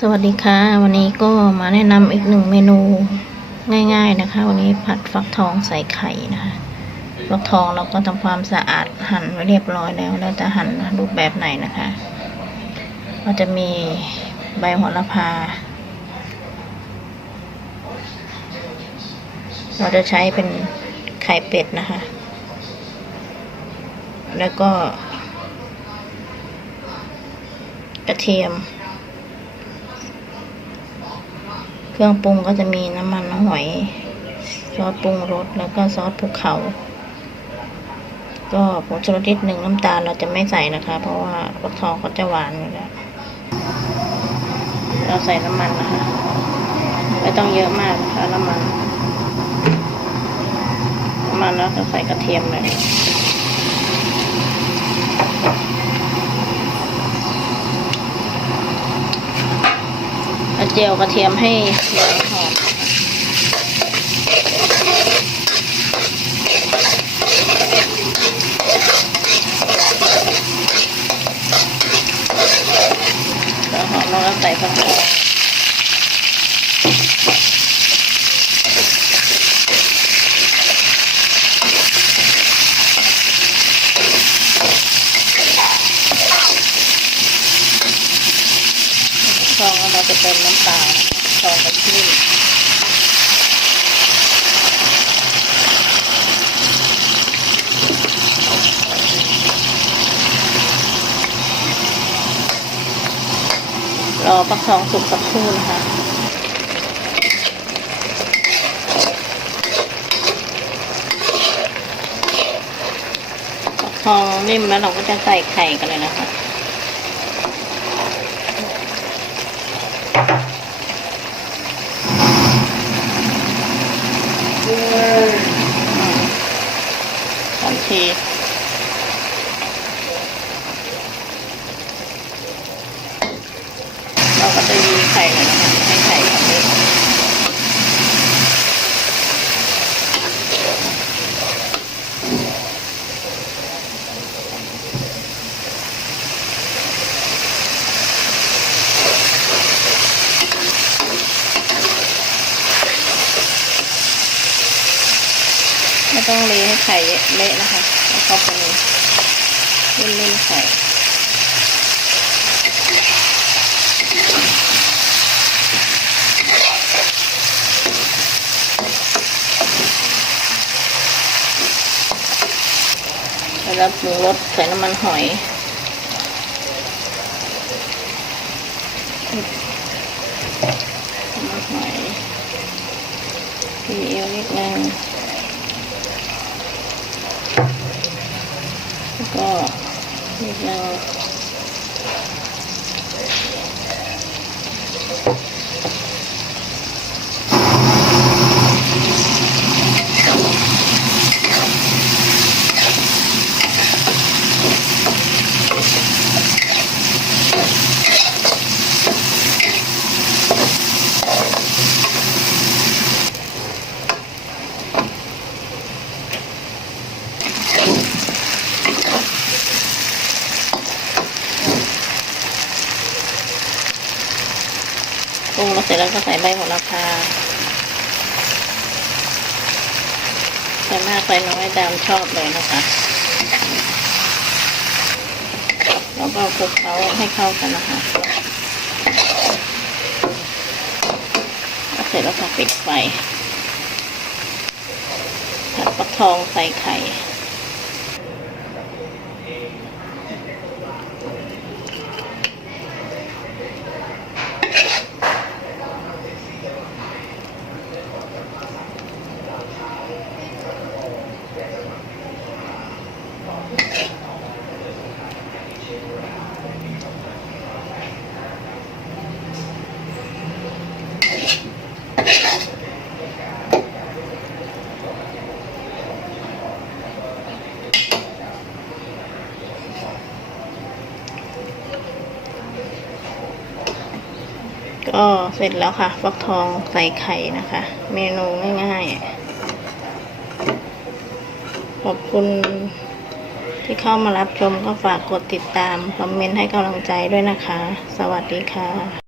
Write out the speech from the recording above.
สวัสดีค่ะ วันนี้ก็มาแนะนำอีกหนึ่งเมนูง่าย ๆนะคะ วันนี้ผัดฟักทองใส่ไข่นะคะฟักทองเราก็ทำความสะอาดหั่นไว้เรียบร้อยแล้วแล้วจะหั่นรูปแบบไหนนะคะ ก็จะมีใบโหระพา เราจะใช้เป็นไข่เป็ดนะคะ แล้วก็ กระเทียม เครื่องปรุงก็จะมีน้ำมันหอย ซอสปรุงรสแล้วก็ซอสภูเขา ก็ผงชูรสนิดหนึ่งน้ำตาลเราจะไม่ใส่นะคะ เพราะว่าฟักทองเขาจะหวานอยู่แล้ว เราใส่น้ำมันนะคะ ไม่ต้องเยอะมากนะคะน้ำมัน น้ำมันแล้วก็ใส่กระเทียมเลย แล้ว เจียวกระเทียมให้เหลืองหอมแล้วหอมแล้วก็ใส่ผักทองทอง แล้วเราจะเติมน้ำปลาทองกับที่รอฟักทองสุกสักครู่นะคะฟักทองนิ่มแล้วเราก็จะใส่ไข่กันเลยนะคะ สามที เราก็จะยีไข่เลยนะคะให้ไข่ทำเล็กไม่ต้องเลให้ไข่เละนะคะให้เขาเป็นเล่นๆไข่ แล้วปรุงรสใส่น้ำมันหอย น้ำมันหอยซีอิ๊วนิดนึงแล้วก็นิดนึง เสร็จแล้วก็ใส่ใบโหระพาใส่มากใส่น้อยตามชอบเลยนะคะ แล้วก็คลุกเคล้าให้เข้ากันนะคะเสร็จแล้วก็ปิดไฟผัดฟักทองใส่ไข่ ก็เสร็จแล้วค่ะ ฟักทองใส่ไข่นะคะ เมนูง่ายๆ ขอบคุณที่เข้ามารับชมก็ฝากกดติดตาม คอมเมนต์ให้กำลังใจด้วยนะคะ สวัสดีค่ะ